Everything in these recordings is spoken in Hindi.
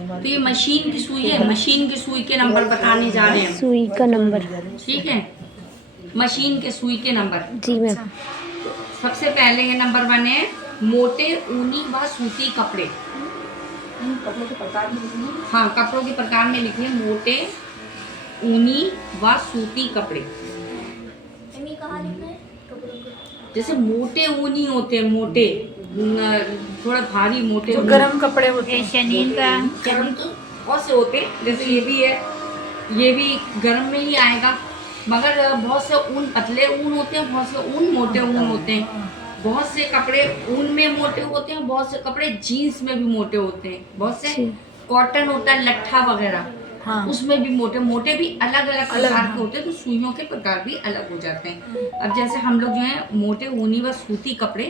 तो ये मशीन की सुई है, मशीन की सुई के नंबर बताने जा रहे हैं। सुई का नंबर। ठीक है, मशीन के सुई के नंबर। जी मैम। सबसे पहले ये नंबर 1 है मोटे ऊनी व सूती कपड़े। कपड़ों के प्रकार में लिखनी है। हाँ, कपड़ों के प्रकार में लिखिए मोटे ऊनी व सूती कपड़े। कहाँ लिखना है कपड़ों को? जैसे मोटे ऊनी होते हैं, मोटे थोड़ा भारी मोटे जो गर्म कपड़े होते हैं। शनीन का गर्म तो बहुत से होते हैं, जैसे ये भी है, ये भी गर्म में ही आएगा, मगर बहुत से ऊन पतले ऊन होते हैं, बहुत से ऊन मोटे ऊन होते हैं। बहुत से कपड़े ऊन में मोटे होते हैं, बहुत से कपड़े जीन्स में भी मोटे होते हैं, बहुत से कॉटन होता है लट्ठा वगैरह, हाँ। उसमें भी मोटे मोटे भी अलग अलग प्रकार के होते हैं, तो सुइयों के प्रकार भी अलग हो जाते हैं। अब जैसे हम लोग जो है मोटे ऊनी व सूती कपड़े,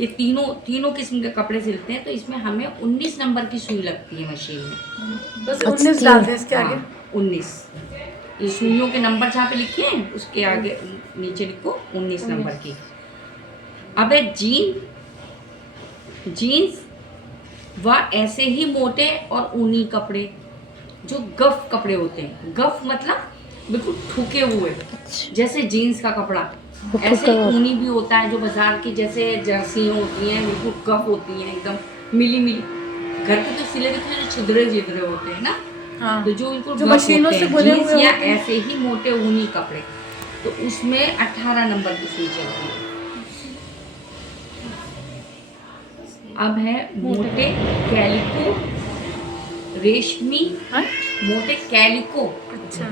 ये तीनों किस्म के कपड़े सिलते हैं, तो इसमें हमें 19 नंबर की सुई लगती है मशीन में। बस 19 डालते हैं इसके आगे। 19 ये सुइयों के नंबर जहाँ पे लिखे हैं उसके आगे नीचे लिखो 19 नंबर की। अब है जीन्स व ऐसे ही मोटे और ऊनी कपड़े जो गफ कपड़े होते हैं। गफ मतलब बिल्कुल ठुके हुए, जैसे जीन्स का कपड़ा, ऐसे ऊनी भी होता है जो बाजार की जैसे जर्सी होती हैं, बिल्कुल गफ होती हैं, एकदम मिली मिली। घर के तो सिले हुए छिद्रे जिद्रे होते हैं ना, हाँ। तो जो बिल्कुल जो मशीनों से बुने हुए जीन्स या होते हैं। ऐसे ही मोटे ऊनी कपड़े, तो उसमें 18 नंबर की सुई चलती है। अब है मोटे कैलिको रेशमी, मोटे कैलिको, अच्छा,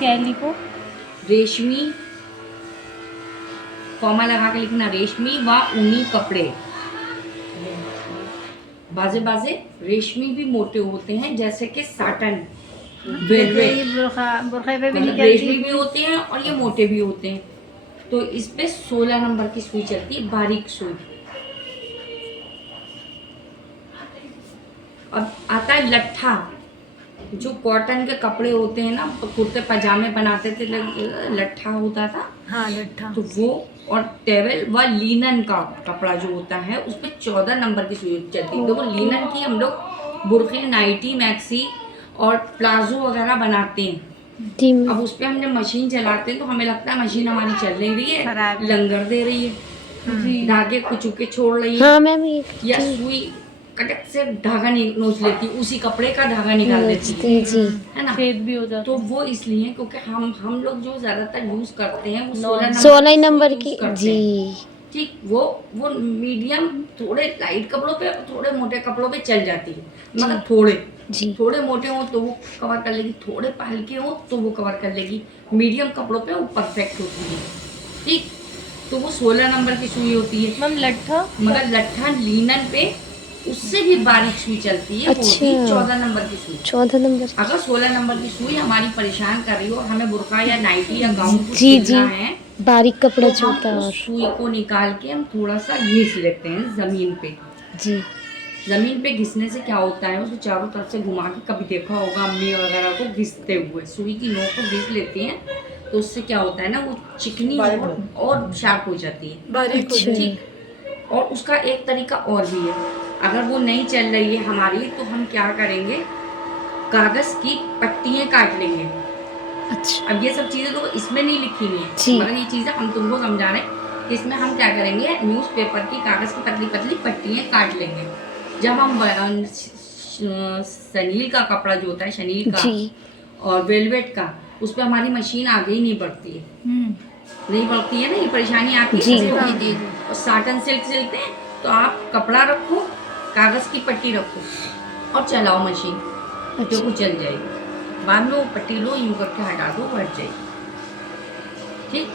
कैलिको रेशमी, कॉमा लगा के लिखना, रेशमी व ऊनी कपड़े। बाजे बाजे रेशमी भी मोटे होते हैं, जैसे कि साटन, वेलवेट, बुरखा पे भी मतलब रेशमी भी होते हैं और ये मोटे भी होते हैं। तो इस पे 16 नंबर की सुई चलती है, बारीक सुई। अब आता है लट्ठा, जो कॉटन के कपड़े होते हैं ना, कुर्ते पजामे बनाते थे, लट्ठा होता था, हाँ लट्ठा। तो वो, और टेवल व लीनन का कपड़ा जो होता है उसमें 14 नंबर की सुई चलती है। देखो लीनन की हम लोग बुर्खे, नाइटी, मैक्सी और प्लाजो वगैरह बनाते हैं। अब उस पर हमने मशीन चलाते हैं तो हमें लगता है मशीन हमारी चल नहीं रही है, लंगर दे रही है, धागे कुचुके छोड़ रही है। हाँ मैम, या सुई कटक से धागा नोच लेती, उसी कपड़े का धागा निकाल देती है, जी है ना, छेद भी हो जाता तो वो इसलिए क्योंकि हम लोग जो ज्यादातर यूज करते हैं वो 16 नंबर की। जी ठीक, वो मीडियम थोड़े लाइट कपड़ों पे, थोड़े मोटे कपड़ों पे चल जाती है, मगर थोड़े मोटे हो तो वो कवर कर लेगी, थोड़े हल्के हो तो वो कवर कर लेगी, मीडियम कपड़ों पे वो परफेक्ट होती है। ठीक, तो वो 16 नंबर की सुई होती है। मैम लट्ठा, मगर लट्ठा लीनन पे उससे भी बारीक सुई चलती है, वो भी 14 नंबर की सुई। 14 नंबर। अगर 16 नंबर की सुई हमारी परेशान कर रही हो और हमें बुर्का या नाइटी या गाउन कुछ जी सिलना है, बारीक कपड़ा तो जो होता है। हम उस सुई को निकाल के हम थोड़ा सा घिस लेते हैं जमीन पे। जी, जमीन पे घिसने से क्या होता है, उसको चारों तरफ से घुमा के, कभी देखा होगा अम्मी वगैरह को घिसते हुए, सुई की नोक को घिस लेती हैं, तो उससे क्या होता है ना, वो चिकनी और शार्प हो जाती है, बारीक हो जाती है। ठीक। और उसका एक तरीका और भी है, अगर वो नहीं चल रही है हमारी, तो हम क्या करेंगे, कागज की पट्टियाँ काट लेंगे। अच्छा, अब ये सब चीजें तो इसमें नहीं लिखी हुई जी। है, मगर ये चीजें हम तुमको समझा रहे हैं कि इसमें हम क्या करेंगे, न्यूज़पेपर की, कागज की पतली पतली पट्टियाँ काट लेंगे। जब हम शनील का कपड़ा जो होता है, शनील का और वेलवेट का, उस पर हमारी मशीन आगे ही नहीं बढ़ती है, नहीं बढ़ती है ना, ये परेशानी आती है। और साटन सिल्क सिलते हैं तो आप कपड़ा रखो, कागज की पट्टी रखो और चलाओ मशीन, जो कुछ चल जाएगी। बाद में वो पट्टी लो, यूं करके हटा दो, बढ़ जाएगी। ठीक,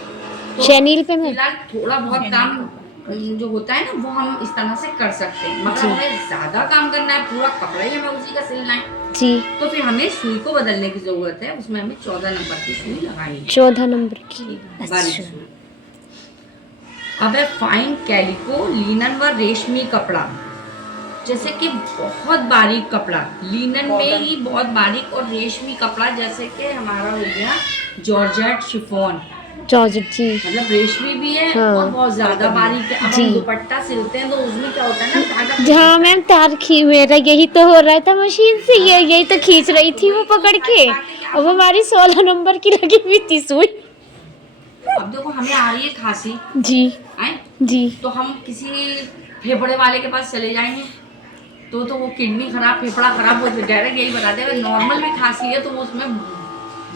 तो शनील पे मैं फिलहाल थोड़ा बहुत काम जो होता है ना, वो हम इस तरह से कर सकते हैं, मगर हमें ज्यादा काम करना है, पूरा कपड़ा ही हमें उसी का सिलना है जी, तो फिर हमें सुई को बदलने की जरूरत है, उसमें हमें 14 नंबर की सुई लगानी है, 14 नंबर की। बारीक सुई। अब है फाइन कैलिको, लीनन व रेशमी कपड़ा, जैसे कि बहुत बारीक कपड़ा, लीनन में ही बहुत बारीक, और रेशमी कपड़ा जैसे कि हमारा हो गया जॉर्जेट, शिफॉन, जॉर्जेट जी। मतलब रेशमी भी है हाँ। और बहुत ज्यादा बारीक है। अब जी। हम दुपट्टा सिलते हैं तो उसमें क्या होता है ना, धागा हाँ मैम, तार मेरा यही तो हो रहा था मशीन से, ये यही तो खींच रही थी वो पकड़ के, और वो हमारी 16 नंबर की लगी हुई थी सुई। अब देखो हमें आ रही है खांसी, जी आए जी। तो हम किसी फेफड़े वाले के पास चले जाएंगे तो वो किडनी खराब, फेफड़ा खराब हो जाए, डायरेक्ट यही बता देगा। नॉर्मल भी खांसी है तो वो उसमें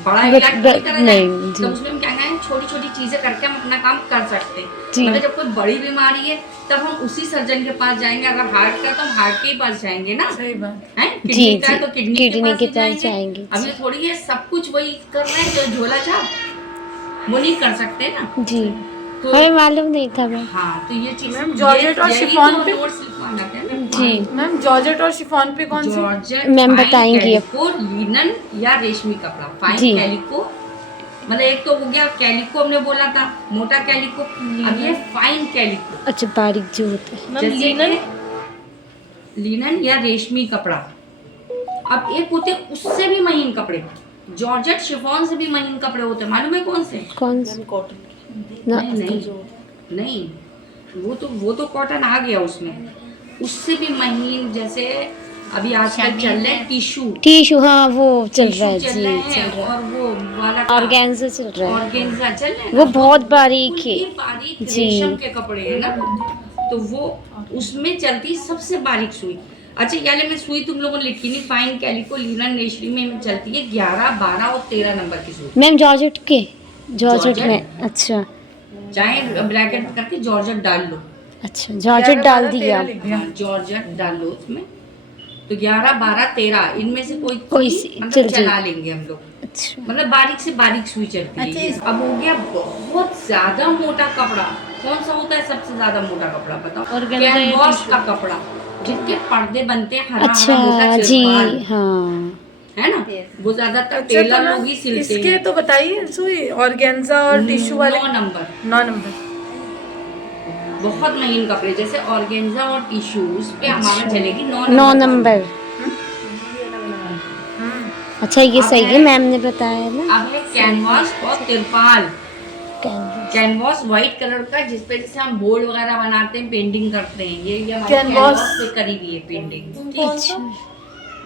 बड़ा इलाज नहीं करा जाए, नहीं, जी। तो उसमें हम क्या कहें, छोटी छोटी चीजें करके हम अपना काम कर सकते हैं। जी। मतलब जब कोई बड़ी बीमारी है तब हम उसी सर्जन के पास जाएंगे। अगर हार्ट का तो हम हार्ट के ही पास जाएंगे ना, सही बात। है जी, किडनी का जी। तो किडनी किडनी के के पास पास जाएंगे। जाएंगे, अब ये थोड़ी है सब कुछ वही कर रहे हैं जो झोला छाप वो नहीं कर सकते ना। जी, तो हमें मालूम नहीं था मैम। हाँ, तो ये चीज मैम, जॉर्जेट और यही शिफॉन तो पे? नोट्स लिखवाना है ना। जी मैम जॉर्जेट और शिफॉन पे कौन सी? जॉर्जेट, मैम फाइन बताएंगी अब। कैलिको, लिनन या रेशमी कपड़ा। फाइन जी। कैलिको मतलब एक तो हो गया, कैलिको हमने बोला था मोटा कैलिको, अब ये फाइन कैलिको। अच्छा, बारीक जो होता है। मैम लिनन, लिनन या रेशमी कपड़ा। अब एक होते उससे भी महीन कपड़े, जॉर्जेट शिफॉन से भी महीन कपड़े होते हैं, मालूम है कौन से? कौन सा? ना, नहीं नहीं, वो तो कॉटन आ गया उसमें, उससे भी महीन। जैसे अभी आजकल चल रहे हैं टिश्यू, हाँ वो चल रहा है चल जी, रहे चल हैं, रहा है। और वो वाला ऑर्गेन्जा चल रहा है, ऑर्गेन्जा चल रहे हैं वो ना, बहुत बारीक है। बिल्कुल बारीक जी। रेशम के कपड़े हैं ना, तो वो उसमें चलती सबसे बारीक सुई। अच्छा यानी मैं सुई तुम लोगों ने लिखी नहीं, फाइन कैलिको, लिनन, रेशमी में चलती है 11, 12 और 13 नंबर की सुई। मैम जॉर्जेट के, जॉर्जेट जॉर्जेट? में, अच्छा चाहे ब्रैकेट में करके जॉर्जेट डाल लो, अच्छा, जॉर्जेट डाल 11, दिया। 13 लिख दिया। जॉर्जेट डाल लो उसमें, तो 11, 12, 13 इनमें से कोई कोई सुई सी मतलब चल चला जाए। लेंगे हम लोग। अच्छा, मतलब बारीक से बारीक सुई चलती है। अच्छा, अब हो गया बहुत ज्यादा मोटा कपड़ा। कौन सा होता है सबसे ज्यादा मोटा कपड़ा बताओ? Organza या कैनवास tissue? का कपड़ा, जिनके पर्दे बनते हैं हरा अच्छा हरा मोटा जी, चिरपाल, हाँ है ना, वो ज्यादातर अच्छा, तो टेलर मैम लोग ही सिलते इसके हैं। तो बताइए सुई, ऑर्गेन्जा और टिश्यू वाले 9 नंबर 9 नंबर। बहुत महीन कपड़े, जैसे ऑर्गेन्जा और टिश्यू उस पे हमारा अच्छा। चलेगी 9 9 नंबर। नंबर। अच्छा, ये अब सही है, है- मैम ने बताया ना। अब है कैनवास और तिरपाल। कैनवास। कैनवास व्हाइट कलर का, जिसपे जैसे हम बोर्ड वगैरह बनाते हैं, पेंटिंग करते हैं, ये हमारे कैनवास। कैनवास पे करी हुई है पेंटिंग। अच्छा,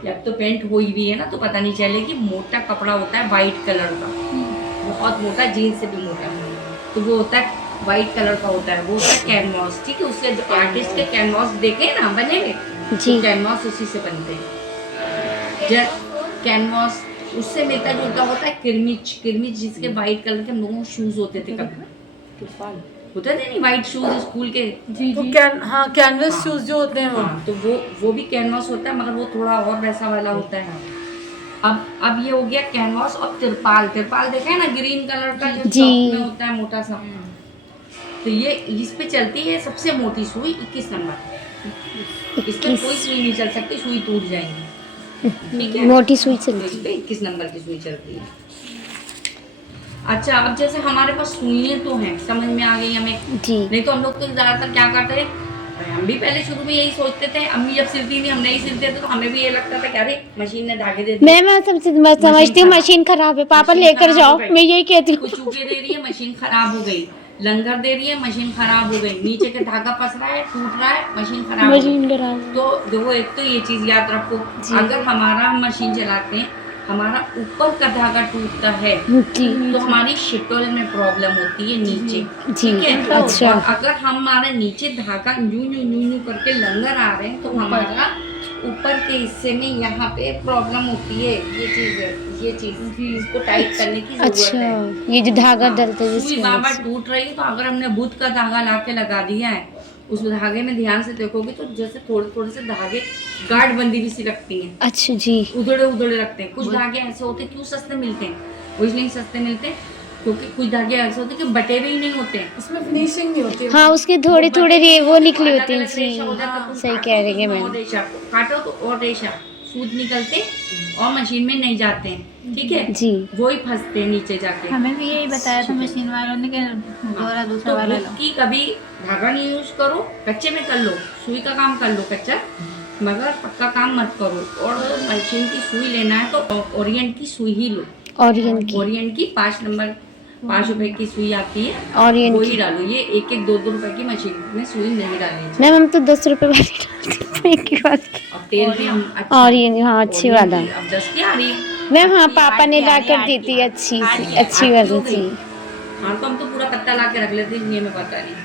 जब तो पेंट हुई भी है ना तो पता नहीं चलेगी। मोटा कपड़ा होता है व्हाइट कलर का, बहुत मोटा, जीन्स से भी मोटा, तो वो होता है व्हाइट कलर का होता है, वो होता है कैनवास। ठीक है, उसके जो आर्टिस्ट के कैनवास देखे ना बने हुए, जी। तो कैनवास उसी से बनते हैं। जब कैनवास उससे मिलता जुलता होता है किरमिच। किरमिच जिसके व्हाइट कलर के हम लोगों को शूज होते थे, कभी होते थे नहीं व्हाइट शूज स्कूल के। वो कैनवस शूज जो होते हैं वो। हाँ, तो वो भी कैनवास होता है, मगर वो थोड़ा और वैसा वाला होता है। अब ये हो गया कैनवास और तिरपाल। तिरपाल देखा है ना, ग्रीन कलर का जो जी। चौक में होता है मोटा सा, तो ये इस पे चलती है सबसे मोटी सुई 21 नंबर। इस पे कोई सुई नहीं चल सकती, सुई टूट जाएंगी। ठीक है, मोटी सुई तो चलती इस पे 21 नंबर की सुई चलती है। अच्छा, अब जैसे हमारे पास सुइयां तो हैं, समझ में आ गई हमें। जी। नहीं तो हम लोग तो ज्यादातर क्या करते थे, हम भी पहले शुरू में यही सोचते थे, अम्मी जब सिलती थी हम नहीं सिलते थे तो हमें भी ये लगता था कि अरे मशीन ने धागे दे दिए, मैं समझती हूँ मशीन खराब है, पापा मशीन लेकर खराब जाओ, हो गई। मैं यही कहती हूँ। कुछ चूके दे रही है, मशीन खराब हो गई। लंगर दे रही है, मशीन खराब हो गई। नीचे के धागा फंस रहा है, टूट रहा है, मशीन खराब हो मशीन गई। खराब। तो देखो, एक तो ये चीज याद रखो, जी। अगर हमारा हम मशीन चलाते हैं, हमारा ऊपर का धागा टूटता है जी तो हमारी शिटोल में प्रॉब्लम होती है नीचे। जी, ठीक है, अच्छा। और अगर हमारे नीचे धागा यूं यूं यूं यूं करके लंगर आ रहे हैं तो हमारा ऊपर के हिस्से में यहाँ पे प्रॉब्लम होती है। ये चीज इसको टाइट करने की जरूरत अच्छा, है। ये जो धागा हाँ, डलता है सुई जिसकी बार वजह बार से। टूट रही है तो अगर हमने बुध का धागा ला के लगा दिया है, उस धागे में ध्यान से देखोगे तो जैसे थोड़े थोड़े से धागे गांठ बंदी भी सी लगती हैं, अच्छा जी। उधड़े उधड़े लगते हैं। कुछ धागे ऐसे होते हैं, क्यों सस्ते मिलते हैं, वो इसलिए सस्ते मिलते हैं क्योंकि कुछ धागे ऐसे होते हैं कि बटे हुए ही नहीं होते हैं। उसमें फिनिशिंग नहीं होती है। हाँ, उसके थोड़े थोड़े वो निकली होती हैं। अलग-अलग जी, रेशा होता है, तो तुम सही काटो कह तो रही है उसमें मैम। और रेशा काटो तो और रेशा सूत निकलते और मशीन में नहीं जाते हैं। ठीक है, जी। वो ही फंसते हैं नीचे जाके। हमें भी यही बताया था मशीन वालों ने कि दोहरा दूसरा तो वाला बुक लो। की कभी धागा नहीं यूज करो, कच्चे में कर लो, सुई का काम कर लो कच्चा, मगर पक्का काम मत करो। और मशीन की सुई लेना है तो ओरिएंट की सुई ही लो। ओरियन की। ओरिएंट की 5 नंबर 5 रुपए की सुई आती है, और ये वही डालो। ये 1-1 2-2 रुपए की मशीन में सुई नहीं डालनी चाहिए। मैम हम तो 10 रुपए वाली डालते हैं एक ही बात। और तेल भी हम अच्छा, और ये हाँ अच्छी और ये वाला अब 10 की आ रही है। मैम। हाँ पापा ने ला कर दी थी अच्छी सी, अच्छी वाली थी। हाँ तो हम तो पूरा पत्ता ला के रख लेते हैं, ये में पता नहीं।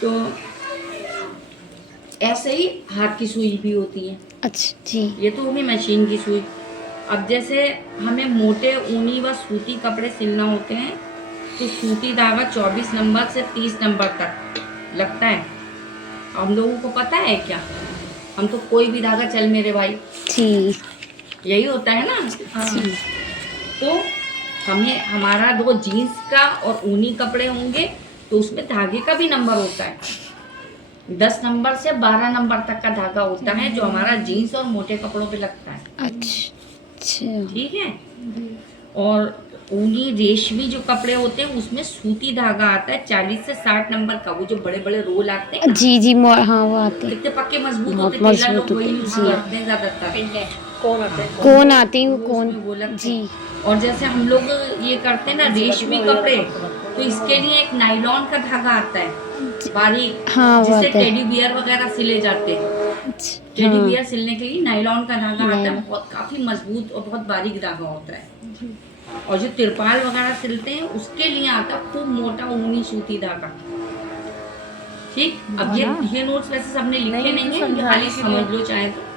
तो ऐसे ही हाथ की सुई भी होती है। अच्छा जी। ये तो होगी मशीन की सुई। अब जैसे हमें मोटे ऊनी व सूती कपड़े सिलना होते हैं तो सूती धागा 24 नंबर से 30 नंबर तक लगता है। हम लोगों को पता है क्या? हम तो कोई भी धागा चल मेरे भाई, जी यही होता है ना। जी। तो हमें हमारा 2 जीन्स का और ऊनी कपड़े होंगे तो उसमें धागे का भी नंबर होता है। 10 नंबर से 12 नंबर तक का धागा होता है जो हमारा जीन्स और मोटे कपड़ों पे लगता है। अच्छा ठीक है। और ऊनी रेशमी जो कपड़े होते हैं उसमें सूती धागा आता है 40 से 60 नंबर का, वो जो बड़े बड़े रोल आते हैं ना, जी जी हाँ वो आते हैं। कितने पक्के मजबूत बहुत होते हैं, टेलर मजबूत लोग वही होते हैं, यूज जी। करते हैं ज्यादातर। कौन आती है वो कौन? उसमें वो लगते जी हैं। और जैसे हम लोग ये करते हैं ना रेशमी कपड़े, तो इसके लिए एक नायलॉन का धागा आता है बारीक, हाँ वो जिससे आता है। टेडी बियर वगैरह सिले जाते हैं। टेडी हाँ बियर सिलने के लिए नायलॉन का धागा आता है, नायलॉन। बहुत काफी मजबूत और बहुत बारीक धागा होता है। और जो तिरपाल वगैरह सिलते हैं उसके लिए आता है खूब मोटा ऊनी सूती धागा। ठीक। अब ये नोट्स वैसे सबने लिखे नहीं है, ये खाली समझ लो चाहे तो।